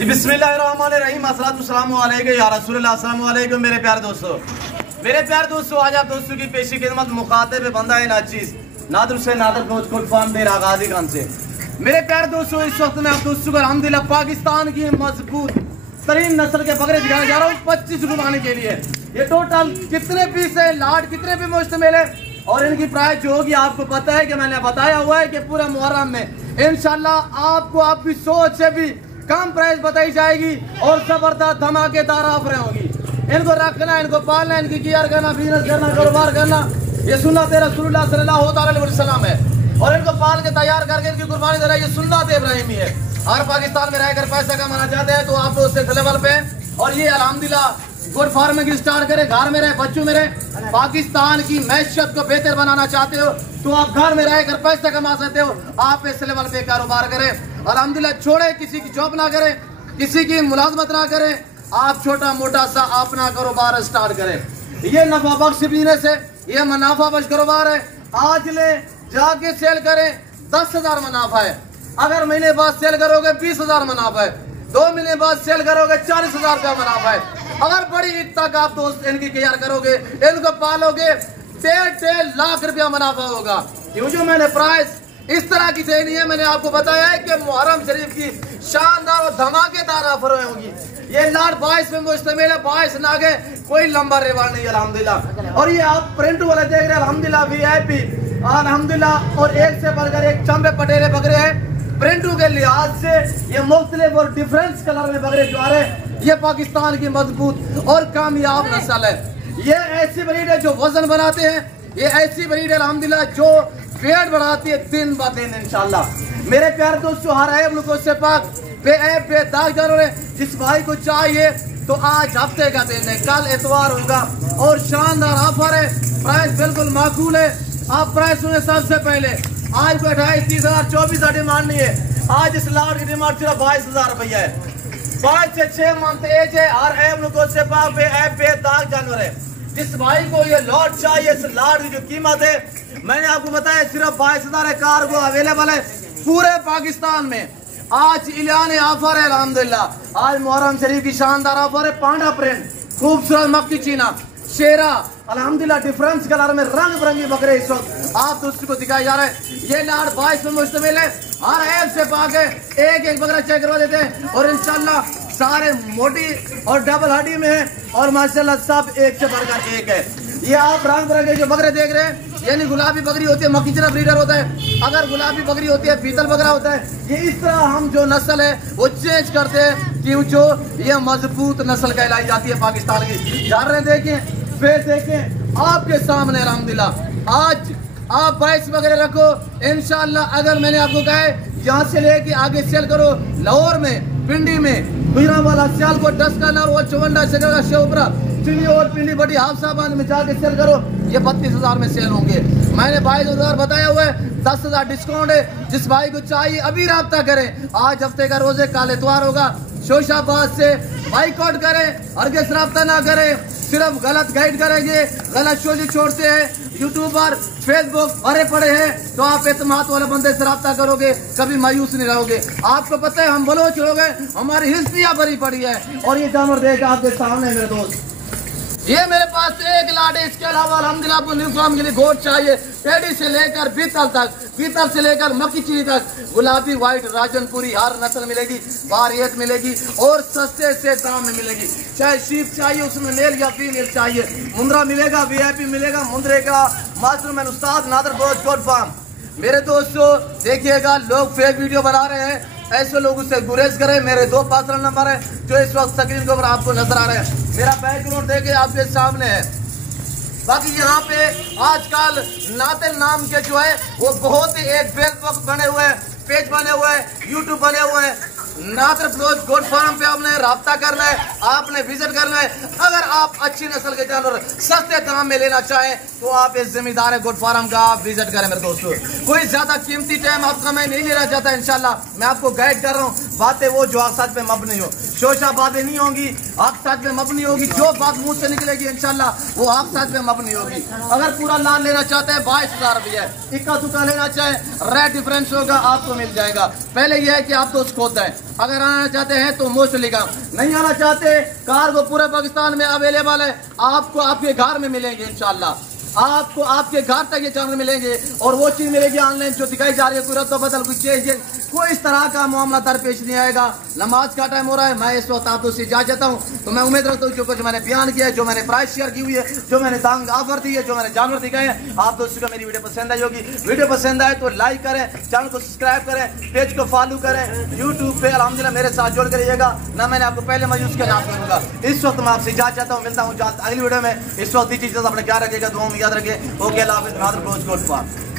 जी बिस्मिल्लाहिर्रहमानिर्रहीम अस्सलातु अलैकुम या रसूलल्लाह। अस्सलाम वालेकुम मेरे प्यारे दोस्तों, आज आप दोस्तों की पेशी खिदमत मुखातिब बंदा है नाचीज नादर से नादर कोच फार्म दे आगाजी खान से। मेरे प्यारे दोस्तों, इस वक्त मैं आप दोस्तों को अल्हम्दुलिल्लाह पाकिस्तान की मजबूत तरीन नस्ल के बकरे दिखाने जा रहा हूँ 25 रुपये के लिए। ये टोटल कितने पीस है, लाट कितने पे मुश्तमिल है और इनकी प्राइस जो होगी आपको पता है कि मैंने बताया हुआ है कि पूरे मुहर्रम में इंशाल्लाह आपको आपकी सोच से भी कम प्राइस बताई जाएगी और जबरदस्त धमाकेदार ऑफरें होगी। इनको रखना, इनको पालना, इनकी केयर करना, बिजनेस करना, कारोबार करना, ये सुन्नत रसूलुल्लाह सल्लल्लाहु अलैहि वसल्लम है। और इनको पाल के तैयार करके इनकी कुर्बानी देना ये सुन्नत इब्राहिमी है। हर पाकिस्तान में रहकर पैसा कमाना चाहते हैं तो आप उस लेवल पे और ये अल्हम्दुलिल्लाह गुड फार्मिंग स्टार्ट करे, घर में रहे, बच्चों में रहे। पाकिस्तान की मैशत को बेहतर बनाना चाहते हो तो आप घर में रहकर पैसा कमा सकते हो। आप इस लेवल पे कारोबार करें, अल्हम्दुलिल्लाह छोड़े, किसी की जॉब ना करें, किसी की मुलाजमत ना करें, आप छोटा मोटा सा अपना कारोबार स्टार्ट करें। ये नफा बख्श बिजनेस है, ये मुनाफा बख्श कारोबार है। आज ले जाके सेल करें 10,000 मुनाफा है, अगर महीने बाद सेल करोगे 20,000 मुनाफा है, 2 महीने बाद सेल करोगे 40,000 रुपया मुनाफा है। अगर बड़ी ईद तक आप दोस्त इनकी केयर करोगे, इनको पालोगे 1.5 लाख रुपया मुनाफा होगा। क्यों जो मैंने प्राइस इस तरह की देनी है, मैंने आपको बताया है कि मुहर्रम शरीफ की शानदार और धमाकेदार ऑफर होगी। ये लाट 22 में मुश्तमिल है, 22 ना गए कोई लंबा रिवार्ड नहीं अल्हम्दुलिल्लाह। और ये आप प्रिंट वाले देख रहे हैं अल्हम्दुलिल्लाह VIP अल्हम्दुलिल्लाह, और एक से बढ़कर एक चंबे पटेरे बकरे हैं। प्रिंटू के लिहाज से ये मुख्तलिफ और डिफरेंस कलर में बकरे जो आ रहे हैं, ये पाकिस्तान की मजबूत और कामयाब नस्ल है। ये ऐसी ब्रीड है जो वजन बनाते हैं, ये ऐसी ब्रीड है अल्हम्दुलिल्लाह जो पेट बढ़ाती है दिन ब दिन इंशाल्लाह। मेरे प्यारे दोस्तों, हर ऐब ग्लूकोज से पाक बेदाग जानवर है। जिस भाई को चाहिए तो आज हफ्ते का दिन है, कल एतवार होगा और शानदार ऑफर है। प्राइस बिल्कुल माकूल है। आप प्राइस सुने सबसे पहले, आज को 28, 30,000, 24,000 डिमांड नहीं है। आज इस लाट की डिमांड सिर्फ 22,000 रुपया है। 5 से 6 मंथ एज है, हर ऐब ग्लूकोज से पाक बेदाग जानवर है। जिस भाई को ये लॉट चाहिए, इस लाट की जो कीमत है मैंने आपको बताया सिर्फ 22,000 है। कार्गो अवेलेबल है पूरे पाकिस्तान में। आज इलान ऑफर है अल्हम्दुलिल्लाह। आज मुहर्रम शरीफ की शानदार ऑफर है। पांडा प्रिंट, खूबसूरत मक्की चीना, शेरा अल्हम्दुलिल्लाह डिफरेंस कलर में रंग बिरंगी बकरे इस वक्त आप दोस्तों को दिखाए जा रहे हैं। ये लाट 22 में मुश्तमिल है, हर ऐप से पाक है। एक बकरा चेक करवा देते हैं और इंशाल्लाह सारे मोटी और डबल हड्डी में है और माशाल्लाह सब एक से बढ़कर एक है। ये आप रंग बिरंगे जो बकरे देख रहे हैं, यानी गुलाबी बकरी होती है, मक्की चीना ब्रीडर होता है। अगर गुलाबी बकरी होती है, पीतल बकरा होता है। ये इस तरह हम जो नस्ल है वो चेंज करते हैं क्यों जो ये मजबूत नस्ल कहलाई जाती है पाकिस्तान की। जा रहे देखें, फिर देखें आपके सामने अल्हम्दुलिल्लाह। आज आप 22 बकरे रखो इंशाल्लाह। अगर मैंने आपको कहा है यहाँ से लेके आगे सेल करो, लाहौर में, पिंडी में, गुजरावाला, सियालकोट, डस्काना और चौवंडा, शकरका, शेवपुरा, चिली और पिंडी बड़ी हाफसाबाद में जाके सेल करो, ये 32,000 में सेल होंगे। मैंने 22,000 बताया हुआ है, 10,000 डिस्काउंट है। जिस भाई को चाहिए अभी रब्ता करें। आज हफ्ते का रोजे कल एतवार होगा। शोशाबाद से बाइकआउट करें, हरगिज़ रब्ता ना करें, सिर्फ गलत गाइड करेंगे, गलत शोजी छोड़ते हैं। यूट्यूबर, फेसबुक भरे पड़े हैं तो आप एतमाद वाले बंदे से रब्ता करोगे, कभी मायूस नहीं रहोगे। आपको पता है हम बलोच लोग हैं, हमारी हिस्ट्रियाँ भरी पड़ी है। और ये जानवर देख आपके सामने मेरे दोस्त, ये मेरे पास एक लाट है। इसके अलावा अल्हम्दुलिल्लाह आपको न्यू फार्म के लिए गोट चाहिए, टेडी से लेकर बीतल तक, बीतल से लेकर मक्की चीनी तक, गुलाबी, व्हाइट, राजनपुरी हर नस्ल मिलेगी, वारियत मिलेगी और सस्ते से दाम में मिलेगी। चाहे शीप चाहिए, उसमें मेल या फीमेल चाहिए, मुंद्रा मिलेगा, VIP मिलेगा, मुंद्रे का मास्टरमैन उस्ताद नादर गोट फार्म। मेरे दोस्तों देखिएगा, लोग फेक वीडियो बना रहे हैं, ऐसे लोगों से गुरेज करें। मेरे 2 पर्सनल नंबर है जो इस वक्त स्क्रीन के ऊपर आपको नजर आ रहे हैं। मेरा बैकग्राउंड देखे आपके सामने है। बाकी यहाँ पे आजकल नातिल नाम के जो है वो बहुत ही एक फेसबुक बने हुए हैं, पेज बने हुए हैं, यूट्यूब बने हुए हैं। नादर गोट फार्म पे आपने राब्ता करना है, आपने विजिट करना है। अगर आप अच्छी नस्ल के जानवर सस्ते दाम में लेना चाहें तो आप इस जिम्मेदार गोट फार्म का आप विजिट करें। मेरे दोस्तों कोई ज्यादा कीमती टाइम आपका मैं नहीं लेना चाहता, इंशाल्लाह मैं आपको गाइड कर रहा हूँ। बातें वो जो हक सच पे मबनी हो। शोशा बातें नहीं होंगी, हक सच पे मबनी होगी। जो बात मुंह से निकलेगी इंशाल्लाह वो हक सच पे मबनी होगी। अगर पूरा लाल लेना चाहते हैं 22,000 रुपये, इक्का दुक्का लेना चाहे रेट डिफरेंस होगा, आपको मिल जाएगा। पहले यह है कि आप दोस्त खोद हैं, अगर आना चाहते हैं तो मोस्टली काम, नहीं आना चाहते कार को पूरे पाकिस्तान में अवेलेबल है, आपको आपके घर में मिलेंगे इंशाल्लाह। आपको आपके घर तक ये जानवर मिलेंगे और वो चीज मिलेगी ऑनलाइन जो दिखाई जा रही है, कोई रद्द बदल, कोई चेंज, कोई इस तरह का मामला दरपेश नहीं आएगा। नमाज का टाइम हो रहा है, मैं इस वक्त आप दोस्त जा जाता हूँ। तो मैं उम्मीद रखता हूँ जो कुछ मैंने बयान किया है, जो मैंने प्राइस शेयर की हुई है, जो मैंने दांग ऑफर दी है, जो मैंने जानवर दिखाए हैं, आप दोस्तों को मेरी वीडियो पसंद आई होगी। वीडियो पसंद आए तो लाइक करें, चैनल को सब्सक्राइब करें, पेज को फॉलो करें, यूट्यूब पे अल्हम्दुलिल्लाह मेरे साथ जुड़ कर रहिएगा ना। मैंने आपको पहले मायूस का नाम करूंगा। इस वक्त मैं आपसे जा चाहता हूँ, मिलता हूँ अगली वीडियो में। इस वक्त चीज़ अपने क्या रखेगा, दुआ में याद रखिए। ओके, अल्लाह हाफिज़।